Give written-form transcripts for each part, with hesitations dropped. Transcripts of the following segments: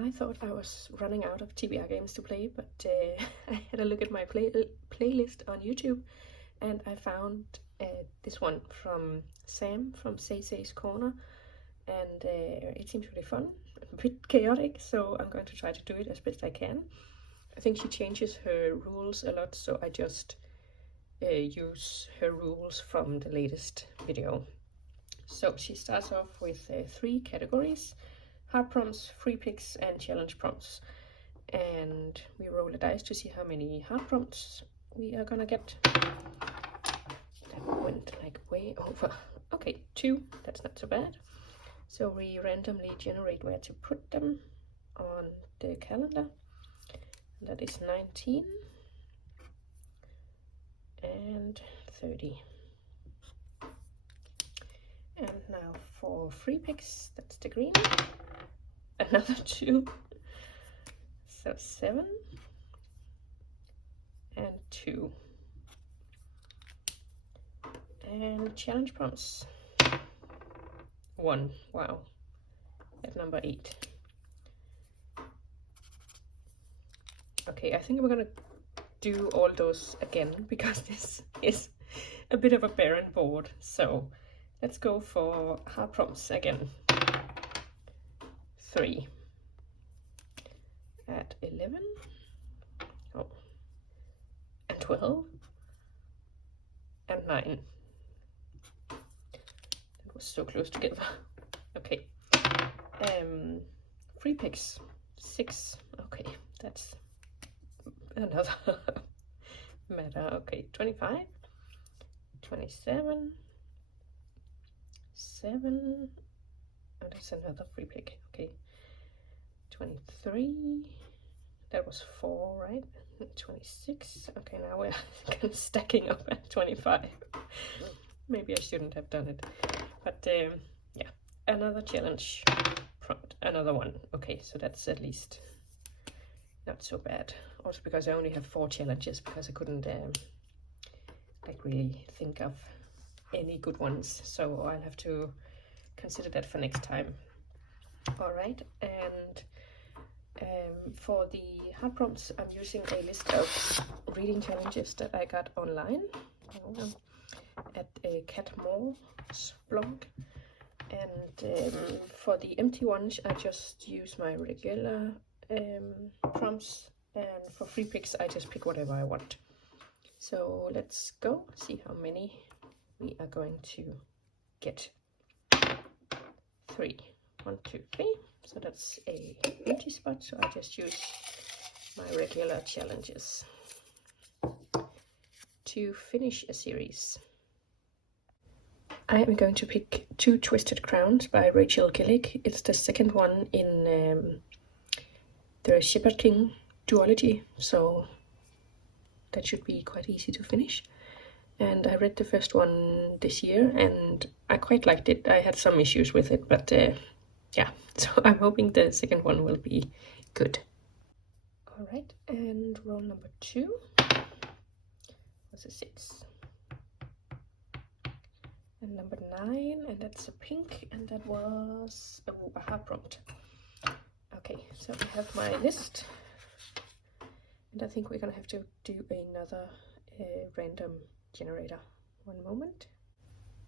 I thought I was running out of TBR games to play, but I had a look at my playlist on YouTube, and I found this one from Sam from Say's Corner, and it seems really fun, a bit chaotic, so I'm going to try to do it as best I can. I think she changes her rules a lot, so I just use her rules from the latest video. So she starts off with 3 categories: hard prompts, free picks, and challenge prompts. And we roll a dice to see how many hard prompts we are gonna get. That went like way over. Okay, 2, that's not so bad. So we randomly generate where to put them on the calendar. That is 19 and 30. And now for free picks, that's the green. Another 2. So 7 and 2. And challenge prompts, 1. Wow. At number 8. Okay, I think we're gonna do all those again because this is a bit of a barren board. So let's go for hard prompts again. 3 at 11. Oh, and 12 and 9. That was so close together. Okay. Free picks, 6. Okay, that's another matter. Okay, 25, 27, 7. Oh, that's another free pick. Okay, 23. That was 4, right? 26. Okay, now we're kind of stacking up at 25. Maybe I shouldn't have done it, but yeah, another challenge prompt, another one. Okay, so that's at least not so bad. Also because I only have 4 challenges, because I couldn't like really think of any good ones, so I'll have to consider that for next time. All right, and for the hard prompts, I'm using a list of reading challenges that I got online at Cat Moore's blog. And for the empty ones, I just use my regular prompts, and for free picks, I just pick whatever I want. So let's go see how many we are going to get. 3. 1, 2, 3. So that's a empty spot, so I just use my regular challenges to finish a series. I am going to pick 2 Twisted Crowns by Rachel Gillick. It's the second one in the Shepherd King duology, so that should be quite easy to finish. And I read the first one this year, and I quite liked it. I had some issues with it, but yeah, so I'm hoping the second one will be good. All right, and roll number 2 was a 6. And number 9, and that's a pink, and that was a hard prompt. Okay, so I have my list, and I think we're gonna have to do another random generator. One moment.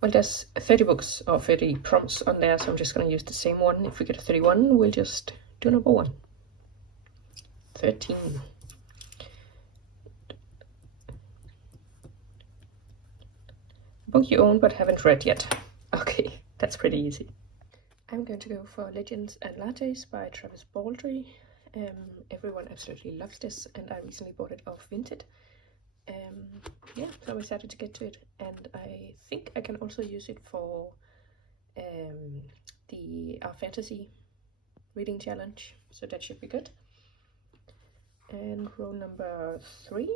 Well, there's 30 books or 30 prompts on there, so I'm just gonna use the same one. If we get a 31, we'll just do number 1. 13. Book you own but haven't read yet. Okay, that's pretty easy. I'm going to go for Legends and Lattes by Travis Baldry. Everyone absolutely loves this, and I recently bought it off Vinted. Yeah, so I'm excited to get to it, and I think I can also use it for our fantasy reading challenge, so that should be good. And roll number 3.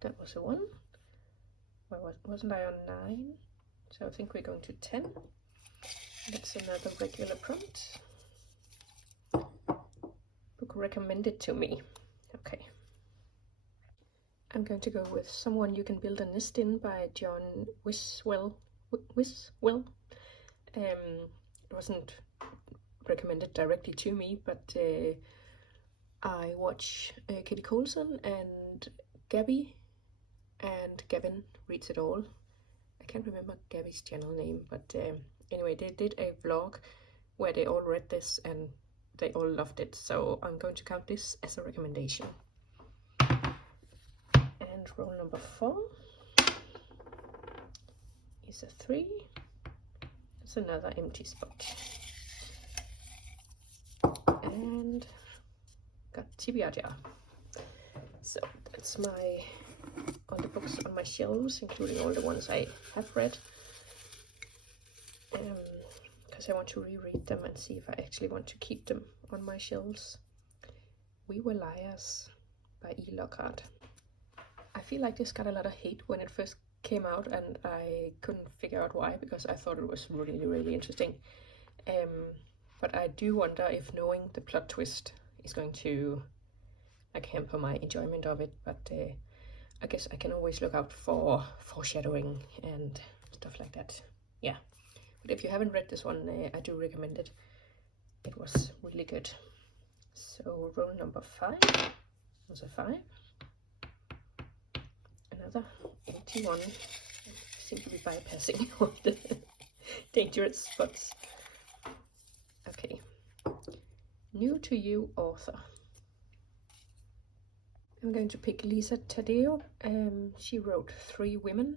That was a 1. Well, wasn't I on 9? So I think we're going to 10. That's another regular prompt. Book recommended to me. Okay. I'm going to go with Someone You Can Build a Nest In by John Wiswell. It wasn't recommended directly to me, but I watch Kitty Coulson and Gabby, and Gavin reads it all. I can't remember Gabby's channel name, but anyway, they did a vlog where they all read this and they all loved it, so I'm going to count this as a recommendation. And roll number 4 is a 3. It's another empty spot. And got TBR jar. So that's my all the books on my shelves, including all the ones I have read, because I want to reread them and see if I actually want to keep them on my shelves. We Were Liars by E. Lockhart. I feel like this got a lot of hate when it first came out, and I couldn't figure out why, because I thought it was really, really interesting. But I do wonder if knowing the plot twist is going to like hamper my enjoyment of it, but I guess I can always look out for foreshadowing and stuff like that. Yeah, but if you haven't read this one, I do recommend it. It was really good. So roll number 5 was a 5. Another 81. I seem to be bypassing all the dangerous spots. Okay. New to you author. I'm going to pick Lisa Taddeo. She wrote 3 Women,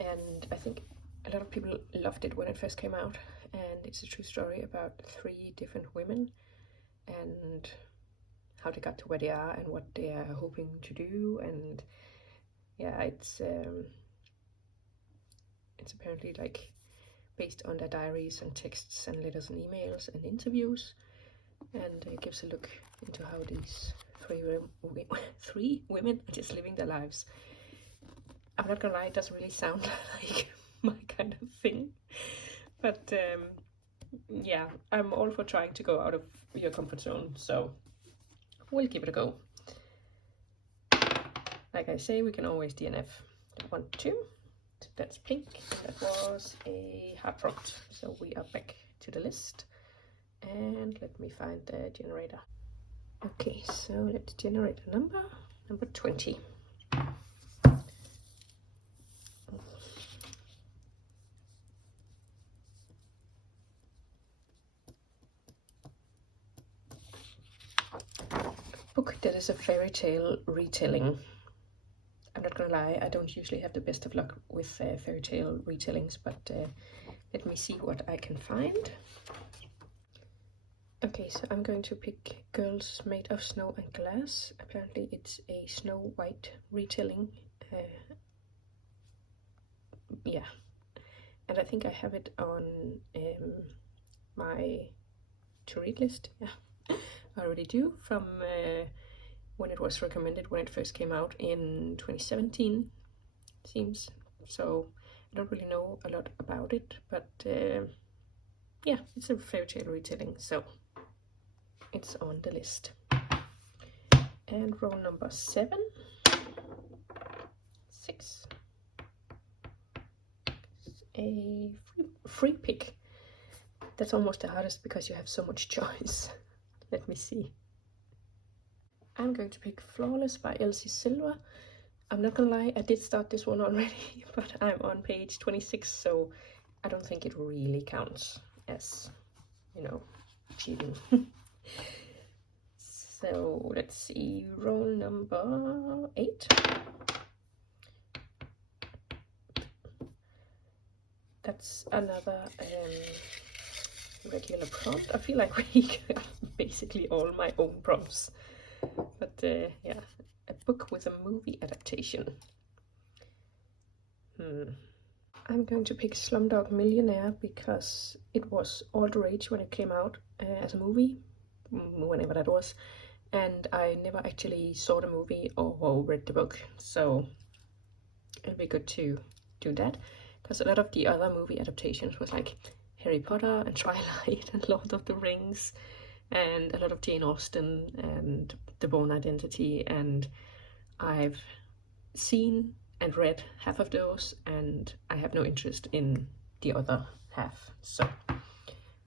and I think a lot of people loved it when it first came out, and it's a true story about 3 different women and how they got to where they are and what they are hoping to do. And yeah, it's apparently like based on their diaries and texts and letters and emails and interviews, and it gives a look into how these 3 women are just living their lives. I'm not gonna lie, it doesn't really sound like my kind of thing, but yeah, I'm all for trying to go out of your comfort zone, so we'll give it a go. Like I say, we can always DNF. 1, 2. That's pink. That was a hard prompt. So we are back to the list. And let me find the generator. Okay, so let's generate a number. Number 20. Book that is a fairy tale retelling. I'm not gonna lie, I don't usually have the best of luck with fairy tale retellings, but let me see what I can find. Okay, so I'm going to pick Girls Made of Snow and Glass. Apparently it's a Snow White retelling. Yeah, and I think I have it on my to-read list. Yeah, I already do, from when it was recommended when it first came out in 2017, seems. So I don't really know a lot about it, but yeah, it's a fairy tale retelling, so it's on the list. And roll number 7. 6. A free pick. That's almost the hardest because you have so much choice. Let me see. I'm going to pick Flawless by Elsie Silver. I'm not gonna lie, I did start this one already, but I'm on page 26, so I don't think it really counts as, you know, cheating. So let's see, roll number 8. That's another regular prompt. I feel like we got basically all my own prompts. But yeah, a book with a movie adaptation. I'm going to pick Slumdog Millionaire because it was all the rage when it came out as a movie, whenever that was, and I never actually saw the movie or read the book, so it'll be good to do that, because a lot of the other movie adaptations was like Harry Potter and Twilight and Lord of the Rings and a lot of Jane Austen and The Bourne Identity, and I've seen and read half of those, and I have no interest in the other half. So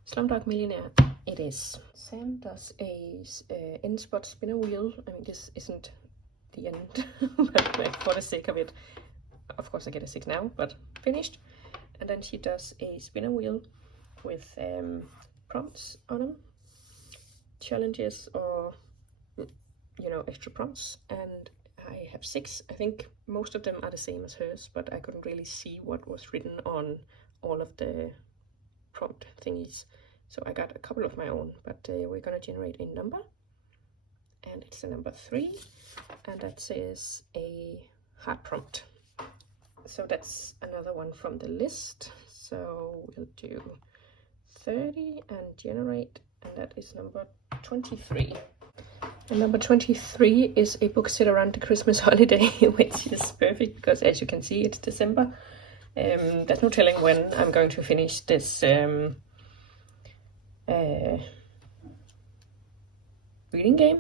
Slumdog Millionaire it is. Sam does a end spot spinner wheel. I mean, this isn't the end, but like, for the sake of it, of course I get a 6 now, but finished. And then she does a spinner wheel with prompts on them, challenges or, you know, extra prompts. And I have 6. I think most of them are the same as hers, but I couldn't really see what was written on all of the prompt thingies. So I got a couple of my own, but we're gonna generate a number, and it's the number 3, and that says a hard prompt. So that's another one from the list. So we'll do 30 and generate, and that is number 23. And number 23 is a book set around the Christmas holiday, which is perfect because, as you can see, it's December. There's no telling when I'm going to finish this reading game.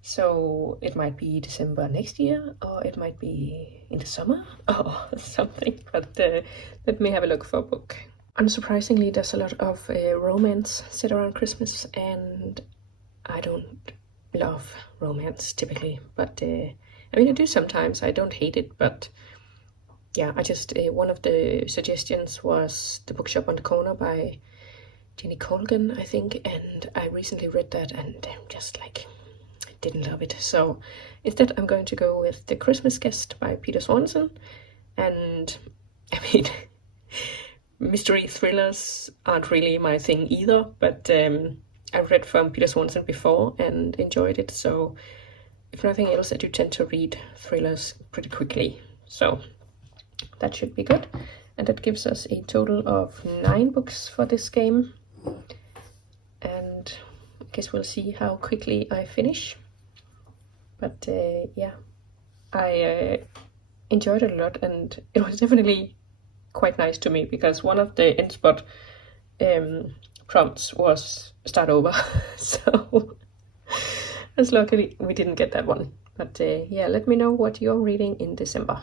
So it might be December next year, or it might be in the summer or something, but let me have a look for a book. Unsurprisingly, there's a lot of romance set around Christmas, and I don't love romance typically, but I mean, I do sometimes. I don't hate it, but yeah, I just one of the suggestions was The Bookshop on the Corner by Jenny Colgan, I think, and I recently read that, and I'm just like, I didn't love it. So instead I'm going to go with The Christmas Guest by Peter Swanson. And I mean, mystery thrillers aren't really my thing either, but I've read from Peter Swanson before and enjoyed it, so if nothing else, I do tend to read thrillers pretty quickly, so that should be good. And that gives us a total of 9 books for this game, and I guess we'll see how quickly I finish. But yeah, I enjoyed it a lot, and it was definitely quite nice to me, because one of the end spot prompts was start over, so as luckily we didn't get that one. But yeah, let me know what you're reading in December.